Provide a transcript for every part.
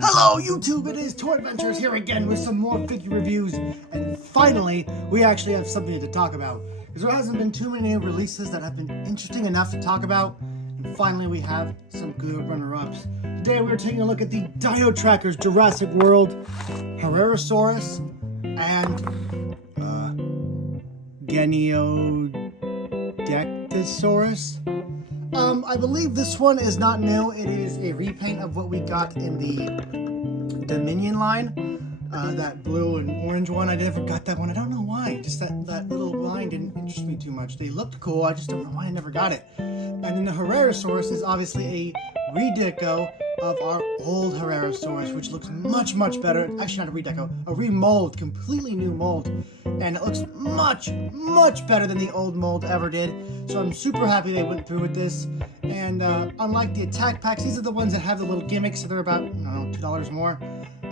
Hello YouTube, it is Tour Adventures here again with some more figure reviews, and finally we actually have something to talk about because there hasn't been too many releases that have been interesting enough to talk about, and finally we have some good runner-ups. Today we're taking a look at the Dino Trackers Jurassic World Herrerasaurus and Genyodectes. I believe this one is not new. It is a repaint of what we got in the Dominion line. That blue and orange one, I never got that one. I don't know why. Just that little line didn't interest me too much. They looked cool. I just don't know why I never got it. And then the Herrerasaurus is obviously a redeco of our old Herrerasaurus, which looks much, much better. Actually, not a redeco, a remold, completely new mold. And it looks much, much better than the old mold ever did. So I'm super happy they went through with this. And unlike the attack packs, these are the ones that have the little gimmicks, so they're about, I don't know, $2 more.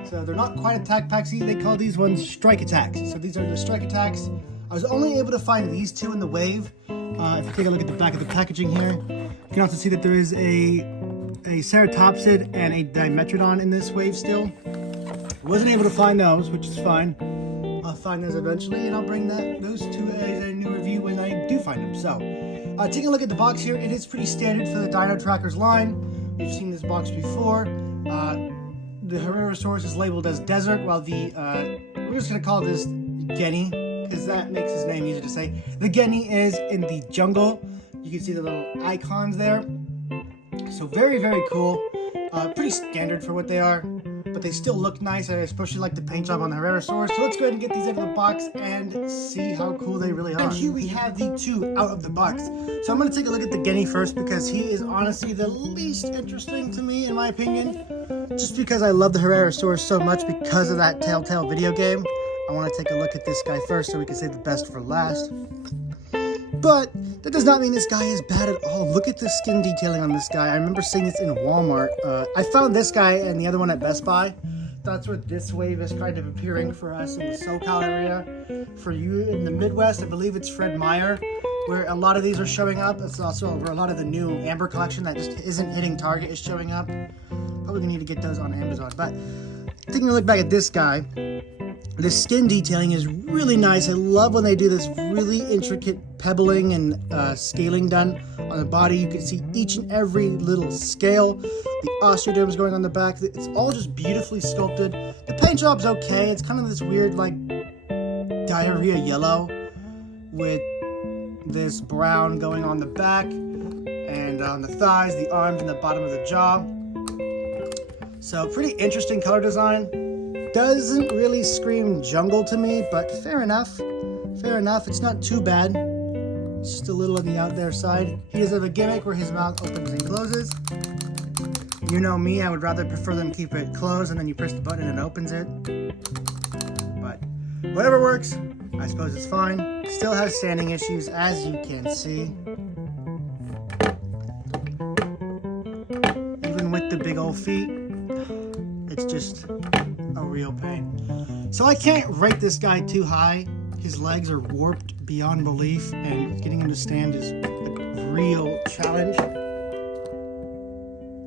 So they're not quite attack packs. They call these ones strike attacks. So these are the strike attacks. I was only able to find these two in the wave. If you take a look at the back of the packaging here, you can also see that there is a ceratopsid and a dimetrodon in this wave still. Wasn't able to find those, which is fine. I'll find those eventually, and I'll bring those two as a new review when I do find them. So, taking a look at the box here, it is pretty standard for the Dino Trackers line. We've seen this box before. The Herrerasaurus is labeled as Desert, while the, we're just going to call this Geny, because that makes his name easier to say. The Geny is in the jungle. You can see the little icons there. So very, very cool. Pretty standard for what they are, but they still look nice. I especially like the paint job on the Herrerasaurus. So let's go ahead and get these out of the box and see how cool they really are. And here we have the two out of the box. So I'm going to take a look at the Geny first because he is honestly the least interesting to me, in my opinion. Just because I love the Herrerasaurus so much because of that Telltale video game. I want to take a look at this guy first so we can save the best for last. But that does not mean this guy is bad at all. Look at the skin detailing on this guy. I remember seeing this in Walmart. I found this guy and the other one at Best Buy. That's what this wave is kind of appearing for us in the SoCal area. For you in the Midwest, I believe it's Fred Meyer, where a lot of these are showing up. It's also where a lot of the new Amber collection that just isn't hitting Target is showing up. Probably gonna need to get those on Amazon. But taking a look back at this guy, the skin detailing is really nice. I love when they do this really intricate pebbling and scaling done on the body. You can see each and every little scale. The osteoderms going on the back. It's all just beautifully sculpted. The paint job's okay. It's kind of this weird like diarrhea yellow with this brown going on the back and on the thighs, the arms, and the bottom of the jaw. So pretty interesting color design. Doesn't really scream jungle to me, but fair enough. Fair enough. It's not too bad. It's just a little on the out there side. He does have a gimmick where his mouth opens and closes. You know me, I would rather prefer them keep it closed and then you press the button and it opens it. But whatever works, I suppose it's fine. Still has standing issues, as you can see. Even with the big old feet, it's just a real pain. So I can't rate this guy too high. His legs are warped beyond belief, and getting him to stand is a real challenge.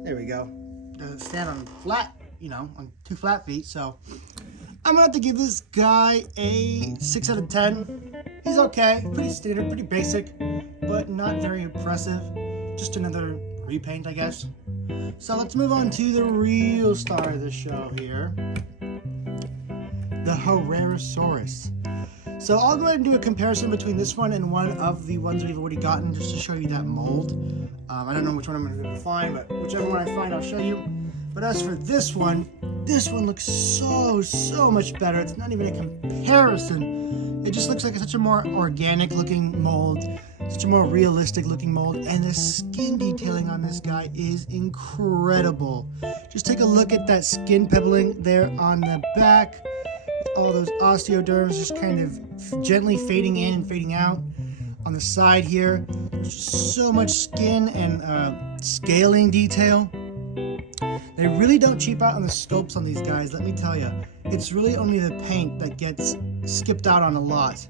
There we go. Doesn't stand on flat, on 2 flat feet. So I'm gonna have to give this guy a 6 out of 10. He's okay, pretty standard, pretty basic, but not very impressive. Just another repaint, I guess. So let's move on to the real star of the show here, the Herrerasaurus. So I'll go ahead and do a comparison between this one and one of the ones we've already gotten, just to show you that mold. I don't know which one I'm going to find, but whichever one I find, I'll show you. But as for this one looks so much better. It's not even a comparison. It just looks like such a more organic looking mold, such a more realistic looking mold, and the skin detailing on this guy is incredible. Just take a look at that skin pebbling there on the back. All those osteoderms just kind of gently fading in and fading out. On the side here, there's just so much skin and scaling detail. They really don't cheap out on the sculpts on these guys, let me tell you. It's really only the paint that gets skipped out on a lot.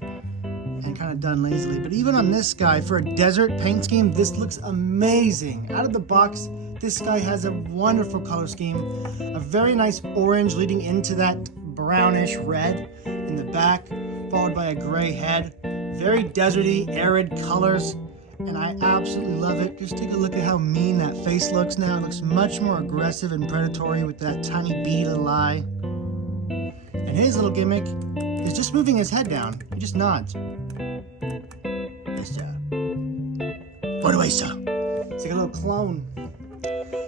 and kind of done lazily. But even on this guy, for a desert paint scheme, this looks amazing. Out of the box, this guy has a wonderful color scheme. A very nice orange leading into that brownish red in the back, followed by a gray head. Very deserty, arid colors, and I absolutely love it. Just take a look at how mean that face looks now. It looks much more aggressive and predatory with that tiny beady little eye. And his little gimmick is just moving his head down. He just nods. Yes, sir. What do I say? It's like a little clone.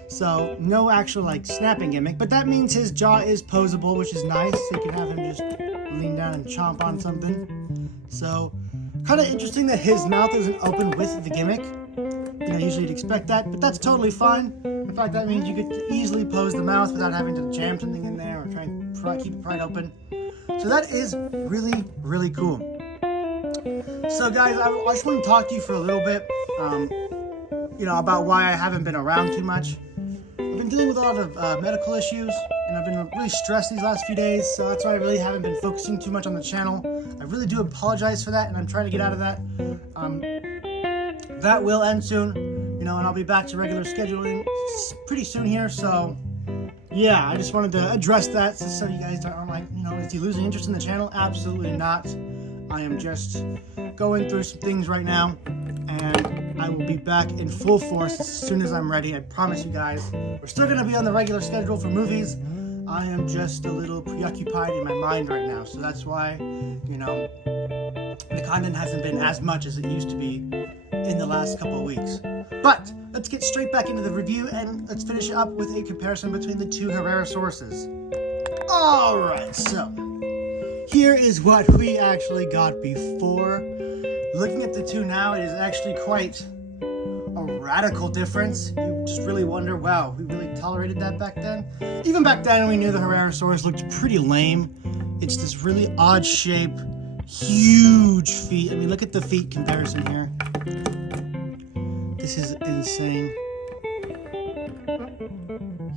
So, no actual like snapping gimmick, but that means his jaw is posable, which is nice. So you can have him just lean down and chomp on something. So, kind of interesting that his mouth isn't open with the gimmick. You know, usually you'd expect that, but that's totally fine. In fact, that means you could easily pose the mouth without having to jam something in there or try and keep it pried open. So that is really, really cool. So guys, I just want to talk to you for a little bit, you know, about why I haven't been around too much. I've been dealing with a lot of medical issues, and I've been really stressed these last few days, so that's why I really haven't been focusing too much on the channel. I really do apologize for that, and I'm trying to get out of that. That will end soon, you know, and I'll be back to regular scheduling pretty soon here, so yeah, I just wanted to address that so you guys aren't like, you know, is he losing interest in the channel? Absolutely not. I am just going through some things right now, and I will be back in full force as soon as I'm ready. I promise you guys. We're still going to be on the regular schedule for movies. I am just a little preoccupied in my mind right now, so that's why, you know, the content hasn't been as much as it used to be in the last couple of weeks. But let's get straight back into the review, and let's finish up with a comparison between the two Herrerasauruses. Alright, so here is what we actually got before. Looking at the two now, it is actually quite a radical difference. You just really wonder, wow, we really tolerated that back then? Even back then, we knew the Herrerasaurus looked pretty lame. It's this really odd shape, huge feet. I mean, look at the feet comparison here. This is insane.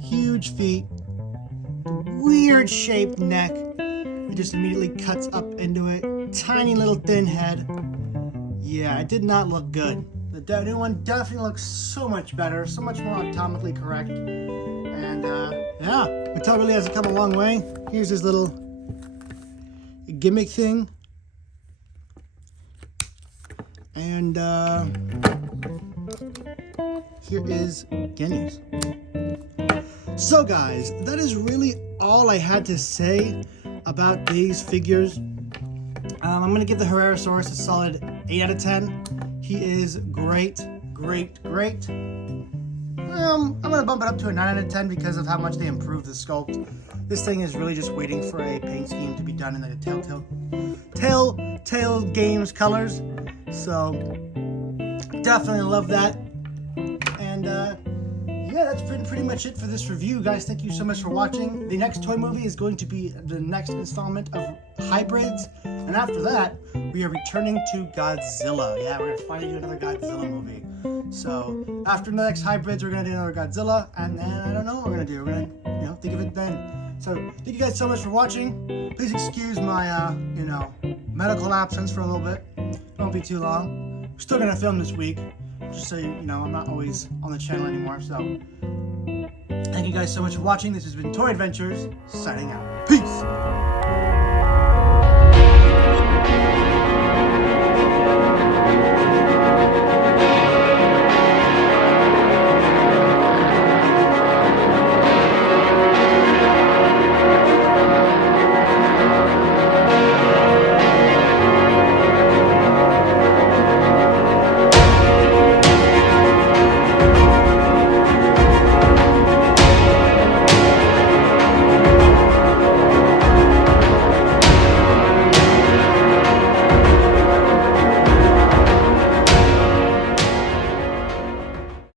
Huge feet, weird shaped neck. It just immediately cuts up into it. Tiny little thin head. Yeah, it did not look good. The new one definitely looks so much better, so much more anatomically correct. And yeah, Mattel really has come a long way. Here's his little gimmick thing. And here is Genny's. So guys, that is really all I had to say about these figures. I'm going to give the Herrerasaurus a solid 8 out of 10. He is great, great, great. I'm going to bump it up to a 9 out of 10 because of how much they improved the sculpt. This thing is really just waiting for a paint scheme to be done in the Telltale Games colors. So, definitely love that. And, yeah, that's pretty much it for this review, guys. Thank you so much for watching. The next toy movie is going to be the next installment of Hybrids. And after that, we are returning to Godzilla. Yeah, we're going to finally do another Godzilla movie. So, after the next Hybrids, we're going to do another Godzilla. And then, I don't know what we're going to do. We're going to, you know, think of it then. So, thank you guys so much for watching. Please excuse my, you know, medical absence for a little bit. Won't be too long. We're still going to film this week. Just so you know, I'm not always on the channel anymore. So, thank you guys so much for watching. This has been Toy Adventures, signing out. Peace!